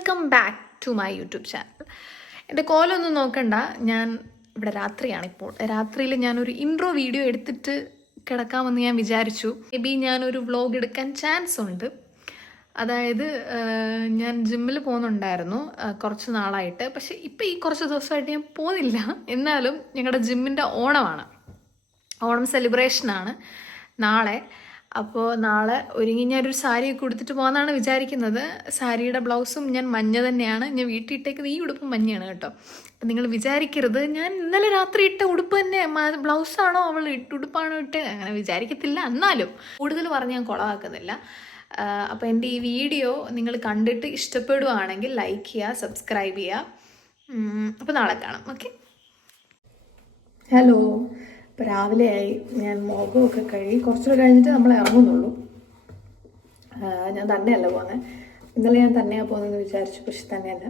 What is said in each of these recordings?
Welcome back to my YouTube channel. എൻ്റെ കോലൊന്നും നോക്കണ്ട, ഞാൻ ഇവിടെ രാത്രിയാണിപ്പോൾ. രാത്രിയിൽ ഞാനൊരു ഇൻട്രോ വീഡിയോ എടുത്തിട്ട് കിടക്കാമെന്ന് ഞാൻ വിചാരിച്ചു. മേ ബി ഞാനൊരു വ്ളോഗ് എടുക്കാൻ ചാൻസ് ഉണ്ട്. അതായത് ഞാൻ ജിമ്മിൽ പോകുന്നുണ്ടായിരുന്നു കുറച്ച് നാളായിട്ട്. പക്ഷെ ഇപ്പം ഈ കുറച്ച് ദിവസമായിട്ട് ഞാൻ പോകുന്നില്ല. എന്നാലും ഞങ്ങളുടെ ജിമ്മിൻ്റെ ഓണം സെലിബ്രേഷനാണ് നാളെ. അപ്പോൾ നാളെ ഒരുങ്ങി ഞാനൊരു സാരിയൊക്കെ ഉടുത്തിട്ട് പോകാമെന്നാണ് വിചാരിക്കുന്നത്. സാരിയുടെ ബ്ലൗസും ഞാൻ മഞ്ഞ തന്നെയാണ്. ഞാൻ വീട്ടിൽ ഇട്ടേക്കുന്നത് ഈ ഉടുപ്പ് മഞ്ഞയാണ് കേട്ടോ. അപ്പം നിങ്ങൾ വിചാരിക്കരുത് ഞാൻ ഇന്നലെ രാത്രി ഇട്ട ഉടുപ്പ് തന്നെ ബ്ലൗസാണോ അവൾ ഉടുപ്പാണോ ഇട്ട്, അങ്ങനെ വിചാരിക്കത്തില്ല. എന്നാലും കൂടുതൽ പറഞ്ഞ് ഞാൻ കുളമാക്കുന്നില്ല. അപ്പോൾ എൻ്റെ ഈ വീഡിയോ നിങ്ങൾ കണ്ടിട്ട് ഇഷ്ടപ്പെടുവാണെങ്കിൽ ലൈക്ക് ചെയ്യുക, സബ്സ്ക്രൈബ് ചെയ്യുക. അപ്പോൾ നാളെ കാണാം. ഓക്കെ. ഹലോ, ഇപ്പോൾ രാവിലെയായി. ഞാൻ മുഖമൊക്കെ കഴുകി കുറച്ചുകൂടെ കഴിഞ്ഞിട്ട് നമ്മൾ ഇറങ്ങുന്നുള്ളൂ. ഞാൻ തന്നെയല്ല പോകുന്നത്. ഇന്നലെ ഞാൻ തന്നെയാണ് പോകുന്നതെന്ന് വിചാരിച്ചു, പക്ഷെ തന്നെയല്ല.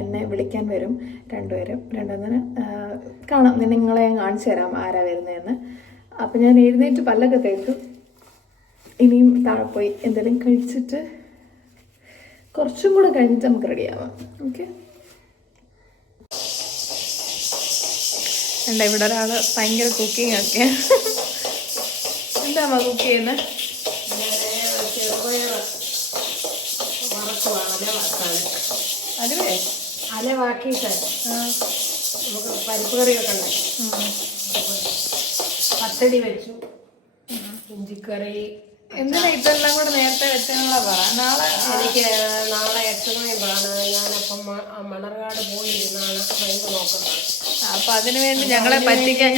എന്നെ വിളിക്കാൻ വരും രണ്ടുപേരും കാണാം. നിങ്ങളെ ഞാൻ കാണിച്ചു തരാം ആരാ വരുന്നതെന്ന്. അപ്പം ഞാൻ എഴുന്നേറ്റ് പല്ലൊക്കെ തേച്ചു. ഇനിയും താഴെ പോയി എന്തെങ്കിലും കഴിച്ചിട്ട് കുറച്ചും കൂടെ കഴിഞ്ഞിട്ട് നമുക്ക് റെഡിയാവാം. ഓക്കെ. ഉണ്ട് ഇവിടെ ഒരാൾ ഭയങ്കര കുക്കിംഗ് ഒക്കെ. എന്താ കുക്ക് ചെയ്യുന്നത്? അതിലേ അലവാക്കിയിട്ട് നമുക്ക് പരിപ്പ് കറിയൊക്കെ ഉണ്ടായി. പച്ചടി വെച്ചു, ഇഞ്ചിക്കറി. എന്തിനാ ഇതെല്ലാം കൂടെ നേരത്തെ വെച്ചെന്നുള്ള പറ. എനിക്ക് നാളെ 8 മണിക്കാണ്. ഞാനപ്പം മണർകാട് പോയിരുന്നാണ് ട്രെയിൻ നോക്കുന്നത്. അപ്പൊ അതിനു വേണ്ടി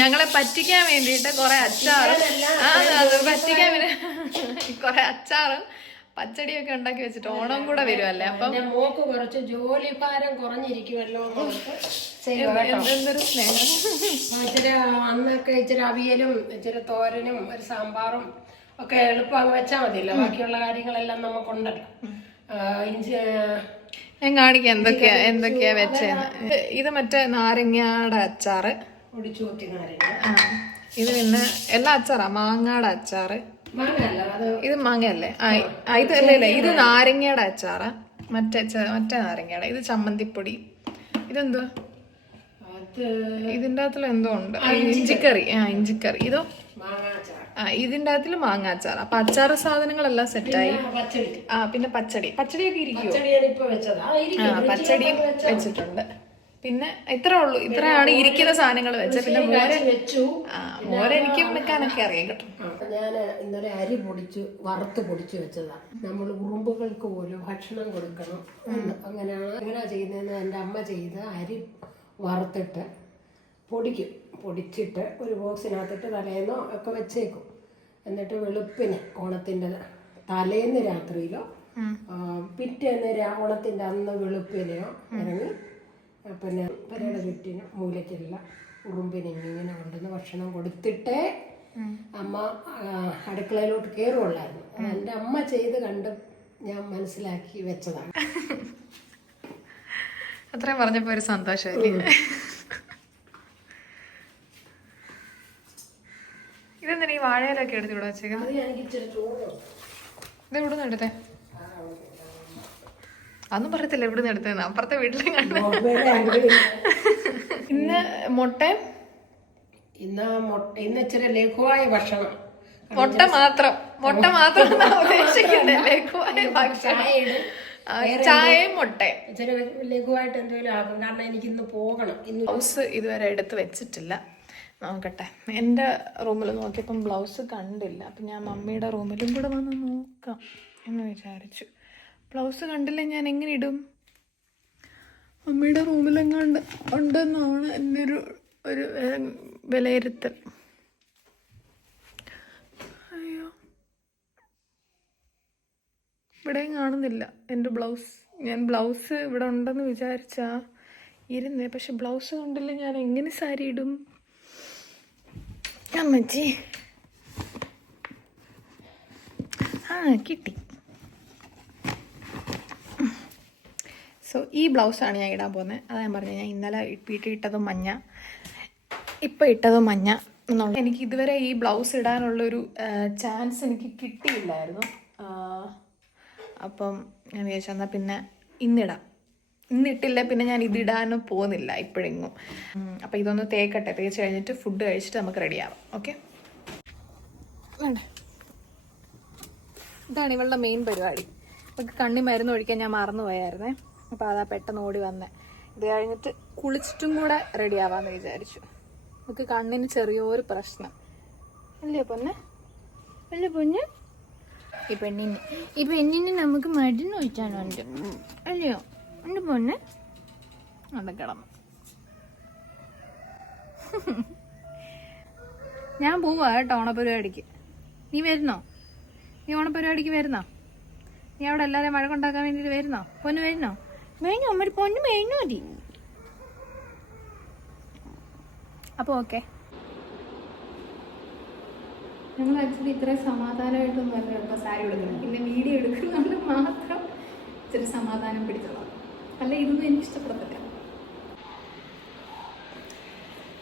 ഞങ്ങളെ പറ്റിക്കാൻ വേണ്ടിയിട്ട് കുറെ അച്ചാറും കുറെ അച്ചാറും പച്ചടിയൊക്കെ ഉണ്ടാക്കി വെച്ചിട്ട് ഓണം കൂടെ വരുമല്ലേ. അപ്പം മോക്ക് കുറച്ച് ജോലി ഭാരം കുറഞ്ഞിരിക്കുമല്ലോ. എന്തൊരു സ്നേഹം. ഇച്ചിരി അന്നൊക്കെ ഇച്ചിരി അവിയലും ഇച്ചിരി തോരനും ഒരു സാമ്പാറും ഒക്കെ എളുപ്പം വെച്ചാൽ മതിയല്ലോ. ബാക്കിയുള്ള കാര്യങ്ങളെല്ലാം നമുക്കുണ്ടല്ലോ. ഞാൻ കാണിക്കാം എന്തൊക്കെയാ വെച്ചേന്ന്. ഇത് മറ്റേ നാരങ്ങയുടെ അച്ചാറ്, ഇത് പിന്നെ എല്ലാ അച്ചാറാ. മാങ്ങയുടെ അച്ചാറ്. ഇത് മാങ്ങയല്ലേ? ഇത് അല്ലേ, ഇത് നാരങ്ങയുടെ അച്ചാറാ. മറ്റേ നാരങ്ങയുടെ. ഇത് ചമ്മന്തിപ്പൊടി. ഇതെന്തോ ഇതിൻ്റെ അകത്തിൽ എന്തോ ഉണ്ട്. ഇഞ്ചിക്കറി. ഇഞ്ചിക്കറി. ഇതോ ഇതിൻ്റെ അകത്തിൽ മാങ്ങാച്ചാർ. അപ്പൊ അച്ചാറ് സാധനങ്ങളെല്ലാം സെറ്റായി. പിന്നെ പച്ചടിയൊക്കെ ഇരിക്കുമോ? പച്ചടിയും വെച്ചിട്ടുണ്ട്. പിന്നെ ഇത്രയാണ് ഇരിക്കുന്ന സാധനങ്ങൾ വെച്ച. പിന്നെ മോരെ എനിക്കും വെക്കാനൊക്കെ അറിയാം കേട്ടോ. ഞാൻ ഇന്നലെ അരി വറുത്ത് പൊടിച്ചു വെച്ചതാ. നമ്മൾ ഉറുമ്പുകൾക്ക് പോലും ഭക്ഷണം കൊടുക്കണം. എങ്ങനെയാ ചെയ്യുന്നതെന്ന് എൻ്റെ അമ്മ ചെയ്ത് അരി വറുത്തിട്ട് പൊടിച്ചിട്ട് ഒരു ബോക്സിനകത്തിട്ട് തലേന്നോ ഒക്കെ വെച്ചേക്കും. എന്നിട്ട് വെളുപ്പിന് ഓണത്തിൻ്റെ തലേന്ന് രാത്രിയിലോ പിറ്റേന്ന് ഓണത്തിൻ്റെ അന്ന് വെളുപ്പിനെയോ ഇറങ്ങി പിന്നെ പെരയുടെ ചുറ്റിനും മൂലയ്ക്കെല്ലാം ഉറുമ്പിന് ഇങ്ങനെ കൊണ്ടുവന്ന് ഭക്ഷണം കൊടുത്തിട്ടേ അമ്മ അടുക്കളയിലോട്ട് കയറുള്ളായിരുന്നു. എൻ്റെ അമ്മ ചെയ്ത് കണ്ട് ഞാൻ മനസ്സിലാക്കി വെച്ചതാണ്. അത്രയും പറഞ്ഞപ്പോ ഒരു സന്തോഷമല്ലേ. ഇതെന്താ ഈ വാഴയിലൊക്കെ എടുത്ത് ഇവിടെ വെച്ചേക്കുന്നത്? ഇത് ഇവിടുന്ന് എടുത്തേ? അതൊന്നും പറയത്തില്ല ഇവിടുന്ന് എടുത്തേന്ന്. അപ്പുറത്തെ വീട്ടിലും കണ്ടു. ഇന്ന് ഇന്ന് ഇച്ചിരി ലഘുവായ ഭക്ഷണം. മുട്ട മാത്രം ഉദ്ദേശിക്കുന്നത്. ലഘുവായ ഭക്ഷണം, ചായയും മുട്ടയും. ഇച്ചിരി ലഘുവായിട്ട് എന്തെങ്കിലും ആകും. കാരണം എനിക്ക് ഇന്ന് പോകണം. ബ്ലൗസ് ഇതുവരെ എടുത്ത് വെച്ചിട്ടില്ല. നോക്കട്ടെ. എൻ്റെ റൂമിൽ നോക്കിയപ്പം ബ്ലൗസ് കണ്ടില്ല. അപ്പം ഞാൻ മമ്മിയുടെ റൂമിലും കൂടെ വന്ന് നോക്കാം എന്ന് വിചാരിച്ചു. ബ്ലൗസ് കണ്ടില്ല ഞാൻ എങ്ങനെ ഇടും? മമ്മിയുടെ റൂമിലെങ്ങാണ്ട് ഉണ്ടെന്നാണ് എൻ്റെ ഒരു വിലയിരുത്തൽ. അയ്യോ, ഇവിടെയും കാണുന്നില്ല എൻ്റെ ബ്ലൗസ്. ഞാൻ ബ്ലൗസ് ഇവിടെ ഉണ്ടെന്ന് വിചാരിച്ചാ ഇരുന്നേ. പക്ഷെ ബ്ലൗസ് കണ്ടില്ല ഞാൻ എങ്ങനെ സാരി ഇടും? അമ്മച്ചി കിട്ടി. സോ ഈ ബ്ലൗസാണ് ഞാൻ ഇടാൻ പോകുന്നത്. അതാ ഞാൻ പറഞ്ഞത്. ഞാൻ ഇന്നലെ വീട്ടിൽ ഇട്ടതും മഞ്ഞ, ഇപ്പം ഇട്ടതും മഞ്ഞ എന്നുള്ള. എനിക്ക് ഇതുവരെ ഈ ബ്ലൗസ് ഇടാനുള്ളൊരു ചാൻസ് എനിക്ക് കിട്ടിയില്ലായിരുന്നു. അപ്പം ഞാൻ വിചാരിച്ചു എന്നാൽ പിന്നെ ഇന്നിടാം. ഇന്നിട്ടില്ല പിന്നെ ഞാൻ ഇതിടാനും പോകുന്നില്ല ഇപ്പോഴെങ്ങും. അപ്പോൾ ഇതൊന്ന് തേക്കട്ടെ. തേച്ച് കഴിഞ്ഞിട്ട് ഫുഡ് കഴിച്ചിട്ട് നമുക്ക് റെഡിയാവാം. ഓക്കെ, വേണ്ട, ഇതാണ് ഇവളുടെ മെയിൻ പരിപാടി. നമുക്ക് കണ്ണി മരുന്ന് ഒഴിക്കാൻ ഞാൻ മറന്നു പോയായിരുന്നേ. അപ്പോൾ അതാ പെട്ടെന്ന് ഓടി വന്നേ. ഇത് കഴിഞ്ഞിട്ട് കുളിച്ചിട്ടും കൂടെ റെഡിയാവാമെന്ന് വിചാരിച്ചു. നമുക്ക് കണ്ണിന് ചെറിയൊരു പ്രശ്നം അല്ലേ പൊന്നെ? അല്ലേ പൊന്നെ? ഈ പെണ്ണിന് നമുക്ക് മരുന്ന് ഒഴിക്കാനുണ്ട് അല്ലയോ? ഉണ്ട് പൊന്നെ. അവിടെ കിടന്നു. ഞാൻ പോവാ കേട്ടോ ഓണപ്പരിപാടിക്ക്. നീ വരുന്നോ? നീ ഓണപ്പരിപാടിക്ക് വരുന്നോ? നീ അവിടെ എല്ലാവരെയും വഴക്കുണ്ടാക്കാൻ വേണ്ടിയിട്ട് വരുന്നോ? പൊന്നു വരുന്നോ? വേണോ അമ്മ? പൊന്നു വേണോ? മതി. അപ്പോൾ ഓക്കെ, ഞങ്ങൾ ആക്ച്വലി ഇത്രയും സമാധാനമായിട്ടൊന്നും അല്ല കേട്ടോ സാരി എടുക്കുന്നത്. പിന്നെ വീഡിയോ എടുക്കുന്നതുകൊണ്ട് മാത്രം ഇച്ചിരി സമാധാനം പിടിച്ചതാണ്. അല്ല, ഇതൊന്നും എനിക്ക് ഇഷ്ടപ്പെടത്തില്ല.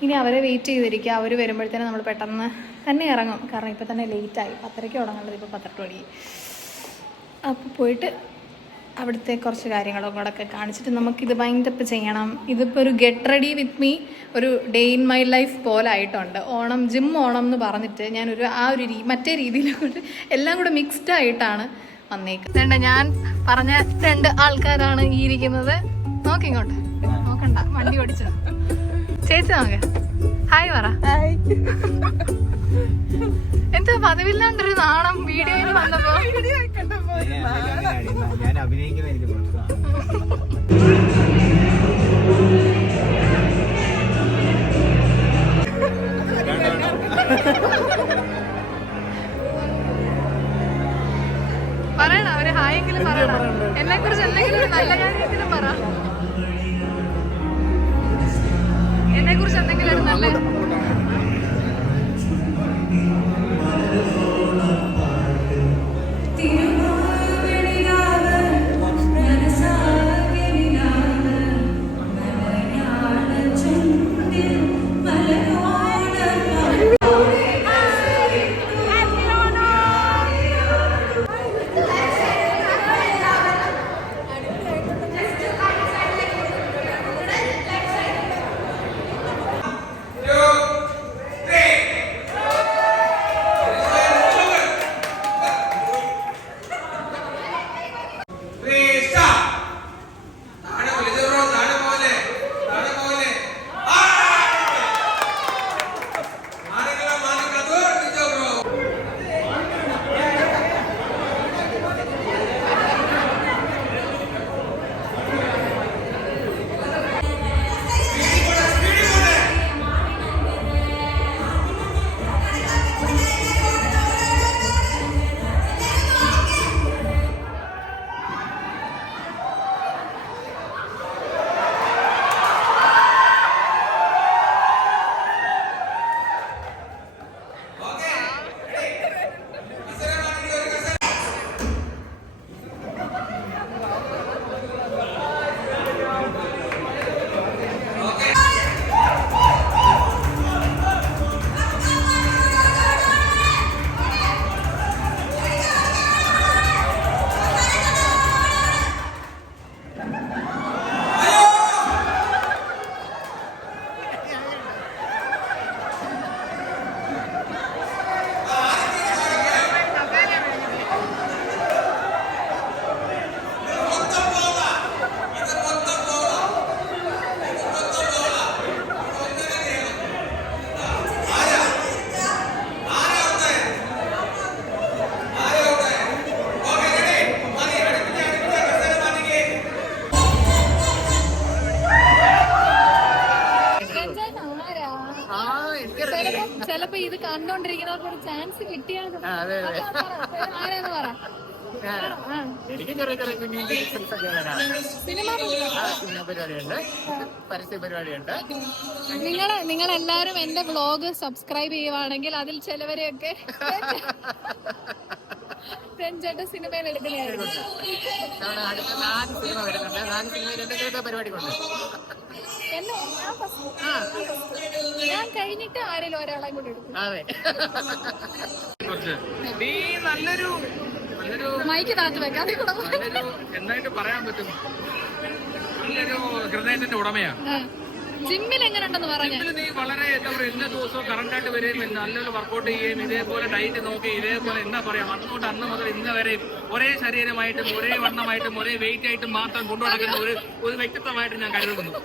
ഇനി അവരെ വെയിറ്റ് ചെയ്തിരിക്കുക. അവർ വരുമ്പോഴത്തേനും നമ്മൾ പെട്ടെന്ന് തന്നെ ഇറങ്ങും. കാരണം ഇപ്പം തന്നെ ലേറ്റായി. 10:30 തുടങ്ങേണ്ടത് ഇപ്പോൾ 12 മണി. അപ്പോൾ പോയിട്ട് അവിടുത്തെ കുറച്ച് കാര്യങ്ങളൊക്കെ കൂടെ ഒക്കെ കാണിച്ചിട്ട് നമുക്കിത് വൈൻഡപ്പ് ചെയ്യണം. ഇതിപ്പോൾ ഒരു ഗെറ്റ് റെഡി വിത്ത് മീ, ഒരു ഡേ ഇൻ മൈ ലൈഫ് പോലെ ആയിട്ടുണ്ട്. ഓണം, ജിം ഓണം എന്ന് പറഞ്ഞിട്ട് ഞാനൊരു മറ്റേ രീതിയിലൊക്കെ എല്ലാം കൂടെ മിക്സ്ഡ് ആയിട്ടാണ് വന്നേക്കുന്നത്. ഞാൻ പറഞ്ഞ 2 ആൾക്കാരാണ് ഈ ഇരിക്കുന്നത്. നോക്കിങ്ങോട്ട്, നോക്കണ്ട, വണ്ടി ഓടിച്ചത്. ചേച്ചി നോക്ക, ഹായ് പറ. എന്താ പതിവില്ലാണ്ടൊരു നാണം വീഡിയോയിൽ വന്നപ്പോ? ഞാൻ അഭിനയിക്കുന്ന എനിക്ക് പറയണ ഒരു ഹായെങ്കിലും പറയണ. എന്നെ കുറിച്ച് എന്തെങ്കിലും ഒരു നല്ല കാര്യമെങ്കിലും പറ. എന്നെ കുറിച്ച് എന്തെങ്കിലും ഒരു നല്ല ചിലപ്പോ ഇത് കണ്ടോണ്ടിരിക്കുന്നവർക്ക് ഒരു ചാൻസ് കിട്ടിയാലും ആരാന്ന് പറ. സിനിമ പരിപാടിയുണ്ട്, പരസ്യ പരിപാടിയുണ്ട്. നിങ്ങളെല്ലാരും എന്റെ വ്ലോഗ് സബ്സ്ക്രൈബ് ചെയ്യുവാണെങ്കിൽ അതിൽ ചിലവരെയൊക്കെ രഞ്ജേട്ടൻ സിനിമയിൽ എടുക്കുന്നതായിരുന്നു. അടുത്ത 4 സിനിമ വരുന്നുണ്ട്. 4 സിനിമയിൽ എന്തെങ്കിലുമൊക്കെ പരിപാടി കൊണ്ട് ഞാൻ കഴിഞ്ഞിട്ട് ആരെങ്കിലും ഒരാളെ കൂടെ എടുക്കും. അതെ, നീ നല്ലൊരു മൈക്ക് താഴ്ത്തി വെക്കാം. എന്തായിട്ട് പറയാൻ പറ്റും, നല്ലൊരു ഹൃദയത്തിന്റെ ഉടമയാണ്. ജിമ്മിൽ എങ്ങനെ ഉണ്ടെന്ന് പറഞ്ഞു. നീ വളരെ എന്താ പറയുക, എല്ലാ ദിവസവും കറക്റ്റായിട്ട് വരെയും നല്ലൊരു വർക്കൗട്ട് ചെയ്യുകയും ഇതേപോലെ ഡയറ്റ് നോക്കി ഇതേപോലെ എന്താ പറയാ അന്ന് മുതൽ ഇന്ന് വരെയും ഒരേ ശരീരമായിട്ടും ഒരേ വണ്ണമായിട്ടും ഒരേ വെയിറ്റ് ആയിട്ടും മാത്രം കൊണ്ടു നടക്കുന്ന ഒരു വ്യക്തിത്വമായിട്ട് ഞാൻ കരുതുന്നു.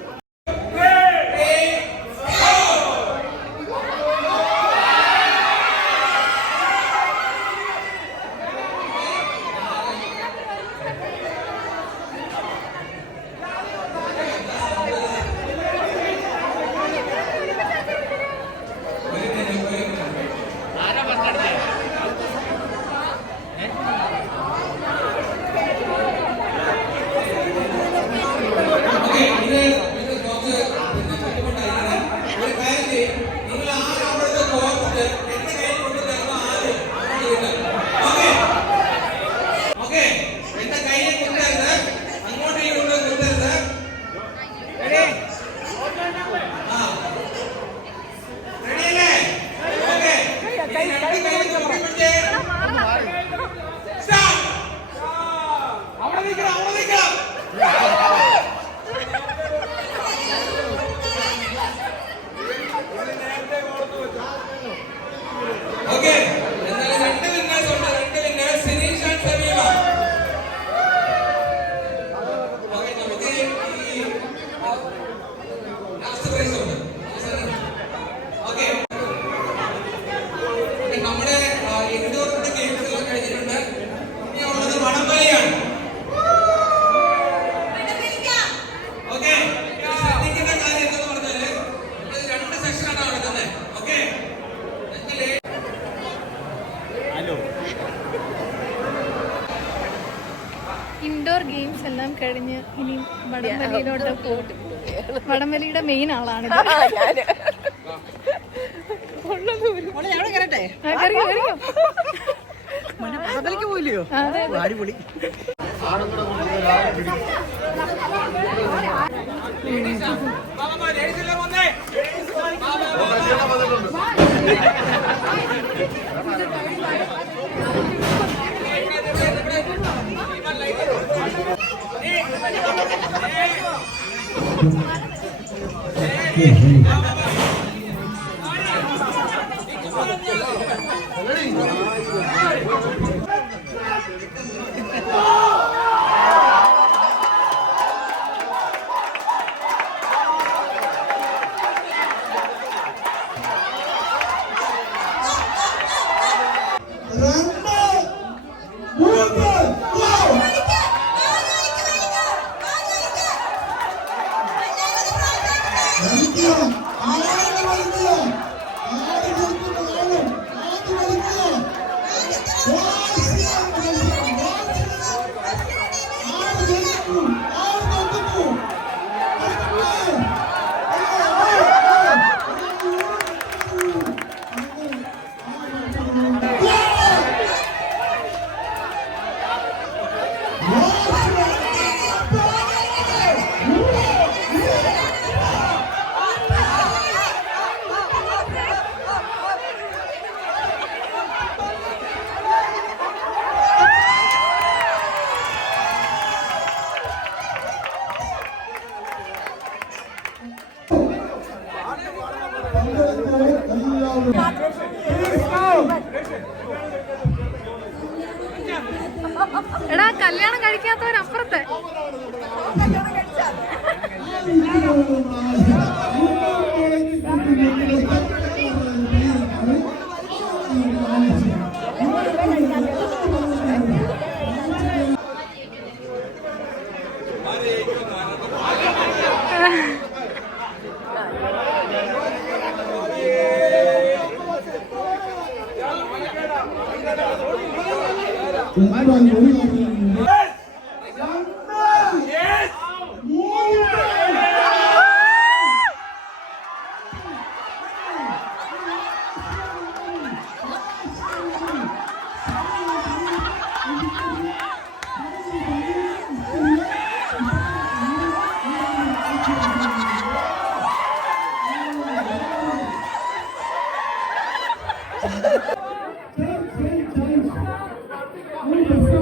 നമ്മുടെ ഇൻഡോർ ഗെയിംസ് എല്ലാം കഴിഞ്ഞിട്ടുണ്ട്. ഇനി ഉള്ളത് വടംവലിയാണ്. ഓക്കെ, ശ്രദ്ധിക്കേണ്ട കാര്യം എന്താന്ന് പറഞ്ഞാല് ഇത് 2 സെക്ഷനാണ് നടക്കുന്നത്. ഓക്കെ, ഇൻഡോർ ഗെയിംസ് എല്ലാം കഴിഞ്ഞ് ഇനി വടംവലിയിലോട്ട് പോയിട്ട് വടംവലിയുടെ മെയിൻ ആളാണിത്. പോയില്ലയോ? അടിപൊളി. എടാ, കല്യാണം കഴിക്കാത്തവരപ്പുറത്തെ Thank you.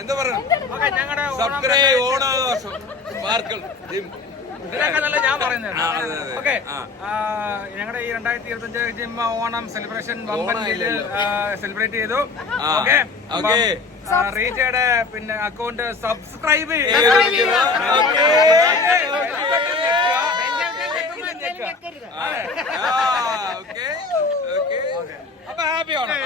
എന്താ പറയണം? സബ്സ്ക്രൈബ് ഓണാഘോഷം പാർക്കിൾ ഇതിനൊക്കെ നല്ല ഞാൻ പറയുന്നത്. ഓക്കെ, ഞങ്ങളുടെ ഈ 2025 ജിമ്മ ഓണം സെലിബ്രേഷൻ വമ്പൻ രീതിയിൽ സെലിബ്രേറ്റ് ചെയ്തു. ഓക്കെ, റീച്ചയുടെ പിന്നെ അക്കൗണ്ട് സബ്സ്ക്രൈബ് അപ്പൊ ഹാപ്പി ഓണം.